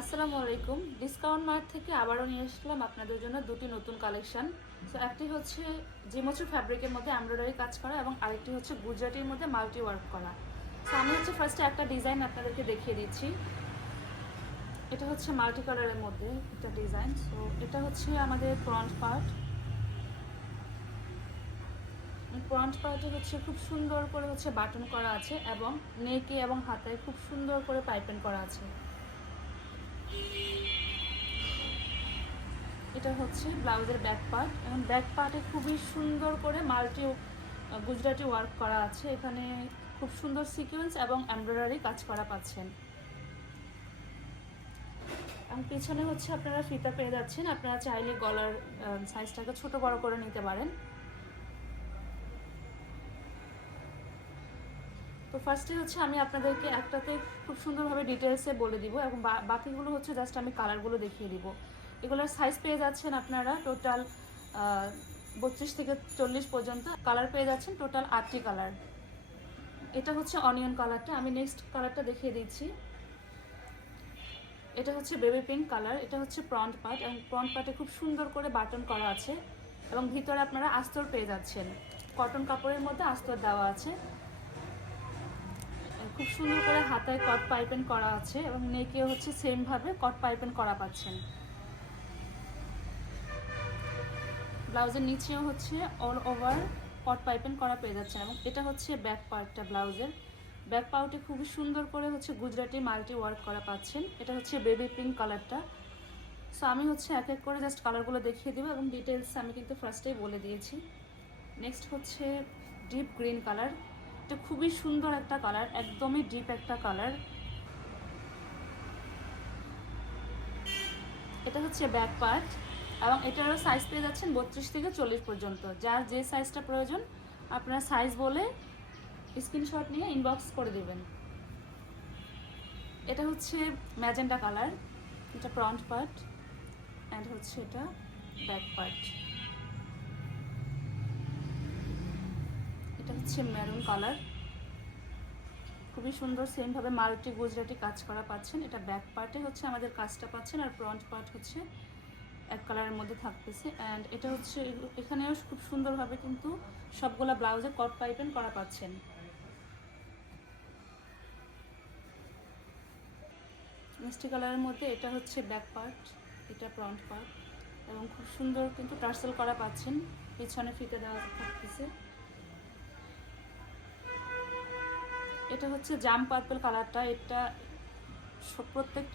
আসসালামু আলাইকুম। Discount mart থেকে আবারও নিয়ে আসলাম আপনাদের জন্য দুটি নতুন কালেকশন। সো একটি হচ্ছে জিমোচু ফ্যাব্রিকের মধ্যে এমব্রয়ডারি কাজ করা এবং আরেকটি হচ্ছে গুজরাটির মধ্যে মাল্টি ওয়ার্ক করা। সো আমি হচ্ছে ফার্স্টে একটা ডিজাইন আপনাদেরকে দেখিয়ে দিচ্ছি। এটা হচ্ছে মাল্টি কালারের মধ্যে একটা ডিজাইন। সো এটা হচ্ছে আমাদের ফ্রন্ট পার্টে হচ্ছে খুব সুন্দর করে হচ্ছে বাটন করা আছে এবং নেকে এবং হাতে খুব সুন্দর করে পাইপিং করা আছে। এটা হচ্ছে ব্লাউজের ব্যাক পার্ট এবং ব্যাক পার্টে খুবই সুন্দর করে গুজরাটি ওয়ার্ক করা আছে। এখানে খুব সুন্দর সিকোয়েন্স এবং এমব্রয়ডারি কাজ করা পাচ্ছেন এবং পিছনে হচ্ছে আপনারা ফিতা পেয়ে যাচ্ছেন। আপনারা চাইলে গলার সাইজটাকে ছোট বড় করে নিতে পারেন। তো ফার্স্টে হচ্ছে আমি আপনাদেরকে একটাতে খুব সুন্দরভাবে ডিটেলসে বলে দিব এবং বাকিগুলো হচ্ছে জাস্ট আমি কালারগুলো দেখিয়ে দিব। এগুলোর সাইজ পেয়ে যাচ্ছেন আপনারা টোটাল 32 থেকে 40 পর্যন্ত। কালার পেয়ে যাচ্ছেন টোটাল 8টি কালার। এটা হচ্ছে অনিয়ন কালারটা। আমি নেক্সট কালারটা দেখিয়ে দিচ্ছি। এটা হচ্ছে বেবি পিঙ্ক কালার। এটা হচ্ছে ফ্রন্ট পার্ট এবং ফ্রন্ট পার্টে খুব সুন্দর করে বাটন করা আছে এবং ভিতরে আপনারা আস্তর পেয়ে যাচ্ছেন। কটন কাপড়ের মধ্যে আস্তর দেওয়া আছে। খুব সুন্দর করে হাতায় কট পাইপিং করা আছে এবং নেকে হচ্ছে সেম ভাবে কট পাইপিং করা পাচ্ছেন। ব্লাউজের নিচেও হচ্ছে অল ওভার কট পাইপিং করা পেয়ে যাচ্ছেন এবং এটা হচ্ছে ব্যাক পার্টটা। ব্লাউজের ব্যাক পার্টে খুবই সুন্দর করে হচ্ছে গুজরাটি মাল্টি ওয়ার্ক করা পাচ্ছেন। এটা হচ্ছে বেবি পিঙ্ক কালারটা। সো আমি হচ্ছে এক এক করে জাস্ট কালারগুলো দেখিয়ে দেবো এবং ডিটেলস আমি কিন্তু ফার্স্টেই বলে দিয়েছি। নেক্সট হচ্ছে ডিপ গ্রিন কালার। এটা খুবই সুন্দর একটা কালার, একদমই ডিপ একটা কালার। এটা হচ্ছে ব্যাক পার্ট এবং এটারও সাইজ পেয়ে যাচ্ছেন 32 থেকে 40 পর্যন্ত। যার যে সাইজটা প্রয়োজন আপনারা সাইজ বলে স্ক্রিনশট নিয়ে ইনবক্স করে দেবেন। এটা হচ্ছে ম্যাজেন্টা কালার। এটা ফ্রন্ট পার্ট অ্যান্ড হচ্ছে এটা ব্যাক পার্ট। এটা হচ্ছে মেরুন কালার। খুবই সুন্দর সেমভাবে মাল্টি গুজরাটি কাজ করা পাচ্ছেন। এটা ব্যাক পার্টে হচ্ছে আমাদের কাজটা পাচ্ছেন আর ফ্রন্ট পার্ট হচ্ছে এক কালারের মধ্যে থাকতেছে। অ্যান্ড এটা হচ্ছে এখানেও খুব সুন্দরভাবে কিন্তু সবগুলা ব্লাউজে কট পাইপিং করা পাচ্ছেন। মিষ্টি কালারের মধ্যে এটা হচ্ছে ব্যাক পার্ট, এটা ফ্রন্ট পার্ট এবং খুব সুন্দর কিন্তু টার্সেল করা পাচ্ছেন। পিছনে ফিতে দেওয়া থাকতেছে। এটা হচ্ছে জাম পার্পল কালারটা। এটা প্রত্যেকটা